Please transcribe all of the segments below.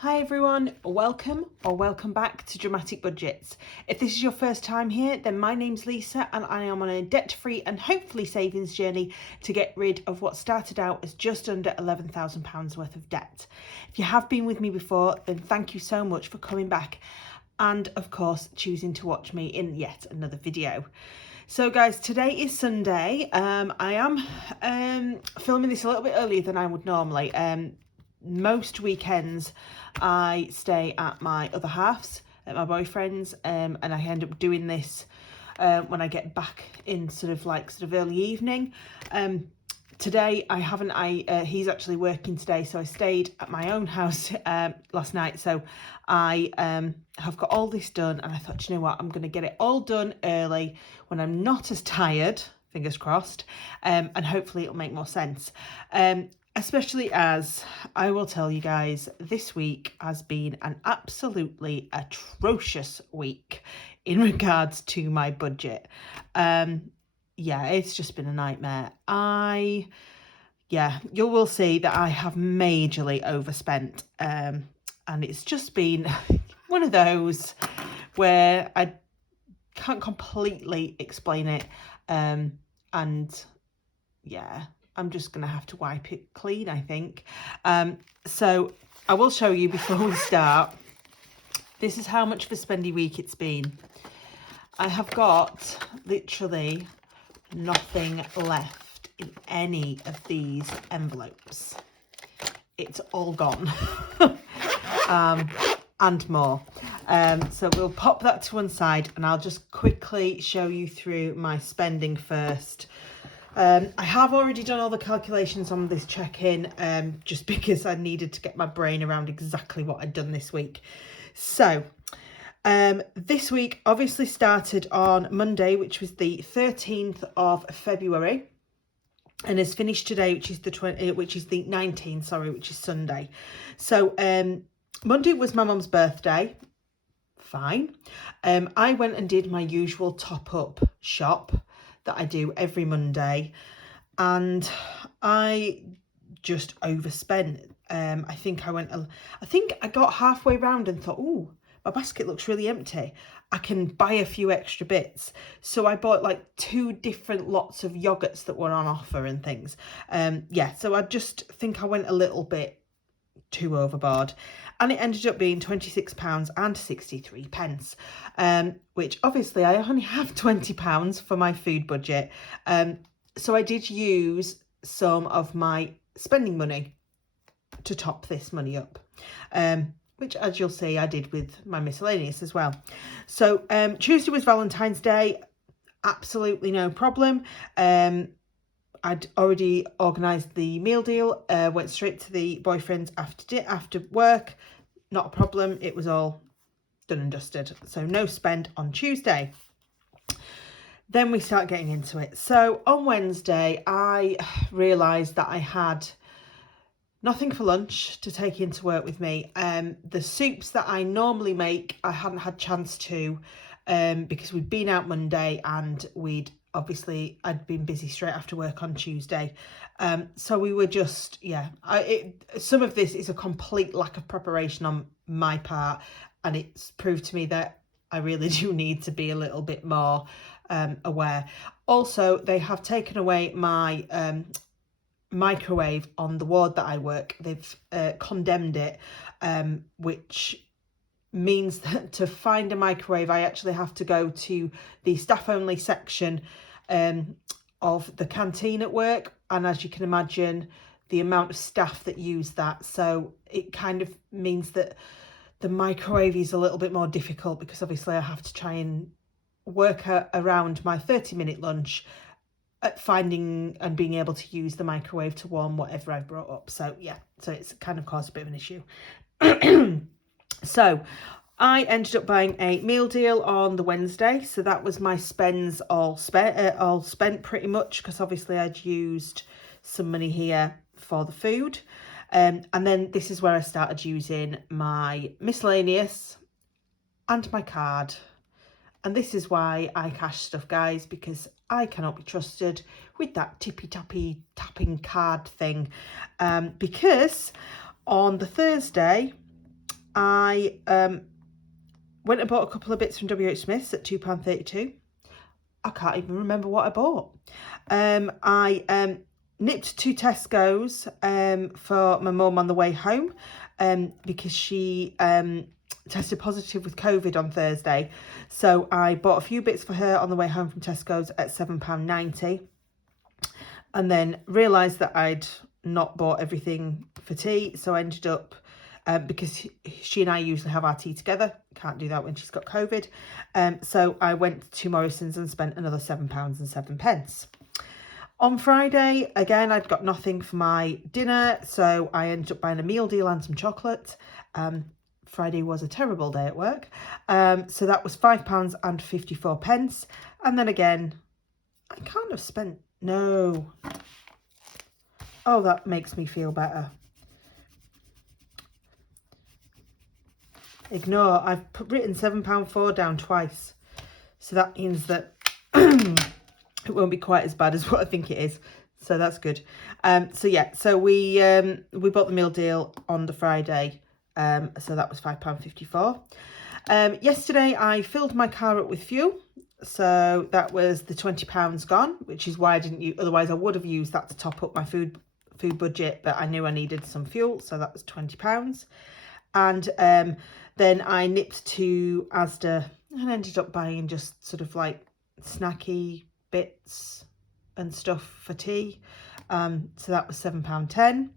Hi everyone, welcome or welcome back to Dramatic Budgets. If this is your first time here, then my name's Lisa and I am on a debt-free and hopefully savings journey to get rid of what started out as just under £11,000 worth of debt. If you have been with me before, then thank you so much for coming back and of course choosing to watch me in yet another video. So guys, today is Sunday. I am filming this a little bit earlier than I would normally. Most weekends I stay at my other half's, at my boyfriend's, and I end up doing this when I get back in sort of early evening. Today I haven't, he's actually working today, so I stayed at my own house last night, so I have got all this done, and I thought, you know what, I'm going to get it all done early when I'm not as tired, fingers crossed, and hopefully it'll make more sense. Especially as I will tell you guys, this week has been an absolutely atrocious week in regards to my budget. Yeah, it's just been a nightmare. You will see that I have majorly overspent, and it's just been one of those where I can't completely explain it, and yeah, I'm just going to have to wipe it clean, I think. So I will show you before we start. This is how much of a spendy week it's been. I have got literally nothing left in any of these envelopes. It's all gone. And more. So we'll pop that to one side and I'll just quickly show you through my spending first. I have already done all the calculations on this check-in, just because I needed to get my brain around exactly what I'd done this week. So this week obviously started on Monday, which was the 13th of February, and has finished today, which is the 19th, sorry, which is Sunday. So Monday was my mum's birthday. Fine. I went and did my usual top-up shop that I do every Monday, and I just overspent. I think I got halfway round and thought, oh, my basket looks really empty. I can buy a few extra bits. So I bought like 2 different lots of yogurts that were on offer and things. So I just think I went a little bit too overboard, and it ended up being £26.63, which obviously I only have £20 for my food budget. So I did use some of my spending money to top this money up, which, as you'll see, I did with my miscellaneous as well. So Tuesday was Valentine's Day, absolutely no problem. I'd already organised the meal deal, went straight to the boyfriend's after work, not a problem, it was all done and dusted, so no spend on Tuesday. Then we start getting into it. So on Wednesday I realised that I had nothing for lunch to take into work with me. The soups that I normally make I hadn't had chance to, because we'd been out Monday and I'd been busy straight after work on Tuesday. So we were just, some of this is a complete lack of preparation on my part, and it's proved to me that I really do need to be a little bit more aware. Also, they have taken away my microwave on the ward that I work. They've condemned it, which means that to find a microwave I actually have to go to the staff only section of the canteen at work, and as you can imagine, the amount of staff that use that, so it kind of means that the microwave is a little bit more difficult, because obviously I have to try and work around my 30-minute lunch at finding and being able to use the microwave to warm whatever I've brought up. So so it's kind of caused a bit of an issue. So I ended up buying a meal deal on the Wednesday, so that was my spends all spent pretty much, because obviously I'd used some money here for the food, and then this is where I started using my miscellaneous and my card. And this is why I cash stuff, guys, because I cannot be trusted with that tippy-tappy tapping card thing, because on the Thursday I went and bought a couple of bits from WH Smith's at £2.32. I can't even remember what I bought. I nipped to Tesco's for my mum on the way home because she tested positive with COVID on Thursday. So I bought a few bits for her on the way home from Tesco's at £7.90. And then realised that I'd not bought everything for tea. So I ended up, because she and I usually have our tea together. Can't do that when she's got COVID. So I went to Morrison's and spent another £7.07. On Friday, again, I'd got nothing for my dinner. So I ended up buying a meal deal and some chocolate. Friday was a terrible day at work. So that was £5.54. And then again, I kind of spent, no. Oh, that makes me feel better. Ignore, I've written £7.04 down twice. So that means that it won't be quite as bad as what I think it is. So that's good. So yeah, so we bought the meal deal on the Friday. So that was £5.54. Yesterday I filled my car up with fuel. So that was the £20 gone, which is why I didn't use, otherwise I would have used that to top up my food budget, but I knew I needed some fuel, so that was £20. And then I nipped to Asda and ended up buying just sort of like snacky bits and stuff for tea. So that was £7.10.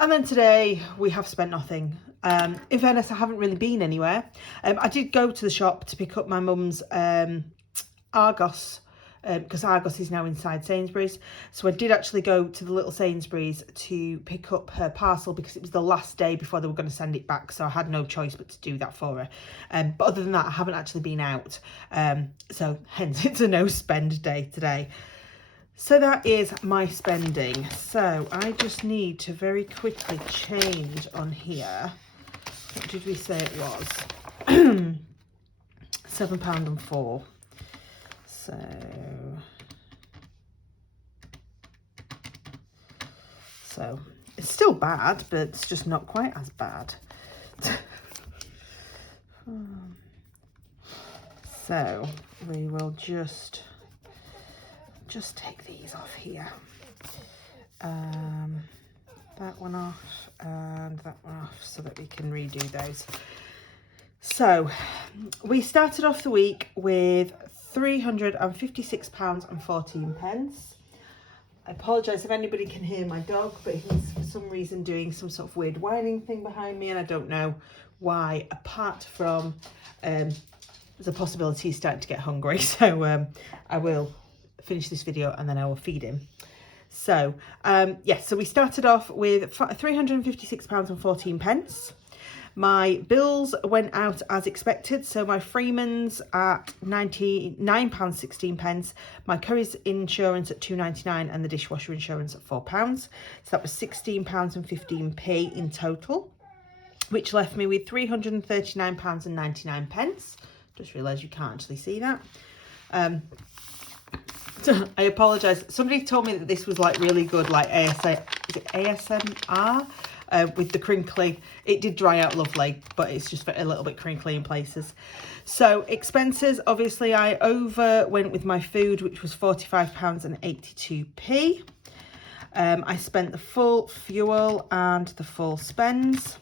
And then today we have spent nothing. In fairness, I haven't really been anywhere. I did go to the shop to pick up my mum's Argos, because Argos is now inside Sainsbury's. So I did actually go to the little Sainsbury's to pick up her parcel because it was the last day before they were going to send it back. So I had no choice but to do that for her. But other than that, I haven't actually been out. So hence it's a no spend day today. So that is my spending. So I just need to very quickly change on here. What did we say it was? £7.04. So it's still bad, but it's just not quite as bad. So we will just take these off here. That one off and that one off so that we can redo those. So we started off the week with £356.14. I apologise if anybody can hear my dog, but he's for some reason doing some sort of weird whining thing behind me, and I don't know why, apart from there's a possibility he's starting to get hungry. So I will finish this video and then I will feed him. So yes, so we started off with £356.14. My bills went out as expected. So my Freeman's at £99.16, my Curry's insurance at £2.99, and the dishwasher insurance at £4. So that was £16.15 in total, which left me with £339.99. Just realised you can't actually see that. So I apologise. Somebody told me that this was like really good, like ASMR with the crinkly. It did dry out lovely, but it's just a little bit crinkly in places. So expenses, obviously I went with my food, which was £45.82. I spent the full fuel and the full spends,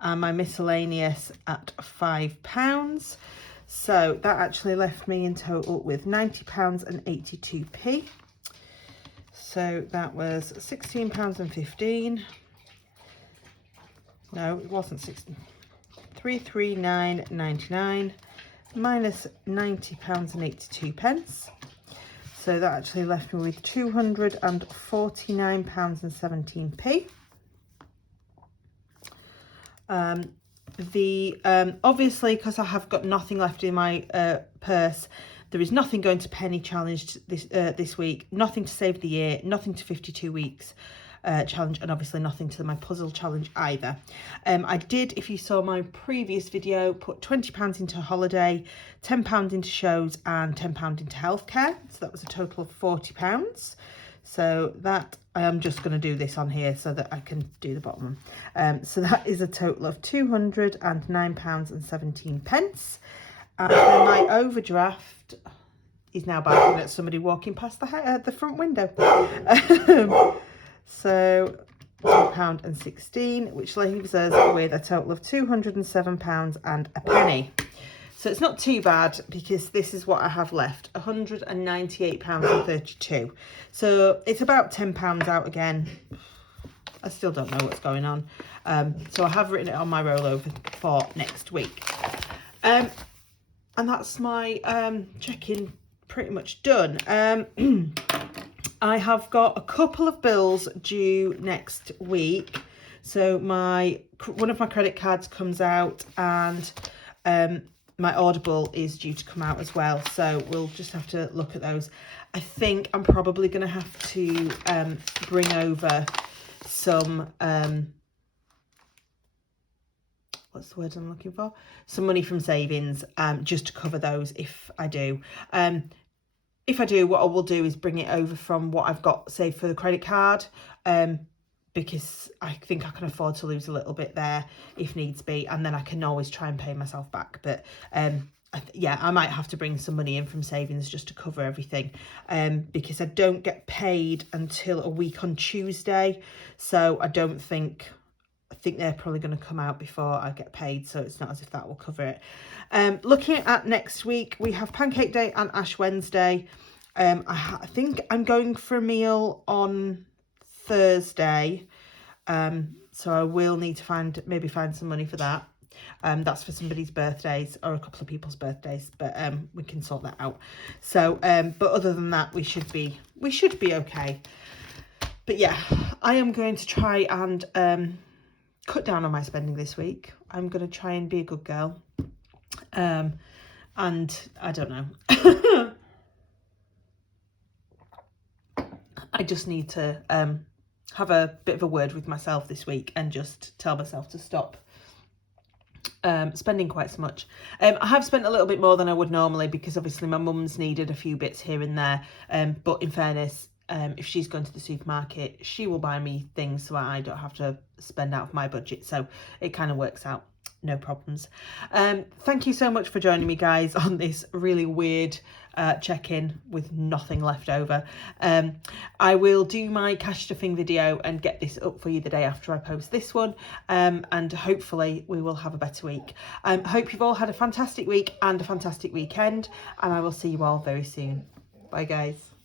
and my miscellaneous at £5. So that actually left me in total with £90.82. So that was £16.15. No, it wasn't 16. £339.99 minus £90.82. So that actually left me with £249.17. Obviously, because I have got nothing left in my purse, there is nothing going to penny challenge this week, nothing to save the year, nothing to 52 weeks challenge, and obviously nothing to my puzzle challenge either. I did, if you saw my previous video, put £20 into holiday, £10 into shows, and £10 into healthcare. So that was a total of £40. So that, I am just going to do this on here so that I can do the bottom one. So that is a total of £209.17. And then my overdraft is now barking at somebody walking past the front window. So £1.16, which leaves us with a total of £207 and a penny. So it's not too bad because this is what I have left, £198.32. So it's about £10 out again. I still don't know what's going on. So I have written it on my rollover for next week. And that's my check-in pretty much done. I have got a couple of bills due next week. So one of my credit cards comes out, and my Audible is due to come out as well. So we'll just have to look at those. I think I'm probably going to have to bring over some, what's the word I'm looking for? Some money from savings, just to cover those if I do. If I do, what I will do is bring it over from what I've got saved for the credit card, because I think I can afford to lose a little bit there if needs be, and then I can always try and pay myself back. But yeah, I might have to bring some money in from savings just to cover everything, because I don't get paid until a week on Tuesday, so I think they're probably going to come out before I get paid, so it's not as if that will cover it. Looking at next week, we have Pancake Day and Ash Wednesday. I think I'm going for a meal on Thursday, so I will need to maybe find some money for that. That's for somebody's birthdays or a couple of people's birthdays, but we can sort that out. So but other than that, we should be okay. But yeah, I am going to try and cut down on my spending this week. I'm going to try and be a good girl. And I don't know. I just need to have a bit of a word with myself this week and just tell myself to stop spending quite so much. I have spent a little bit more than I would normally, because obviously my mum's needed a few bits here and there. But in fairness, if she's going to the supermarket, she will buy me things so I don't have to spend out of my budget. So it kind of works out. No problems. Thank you so much for joining me, guys, on this really weird check-in with nothing left over. I will do my cash stuffing video and get this up for you the day after I post this one, and hopefully we will have a better week. Hope you've all had a fantastic week and a fantastic weekend, and I will see you all very soon. Bye, guys.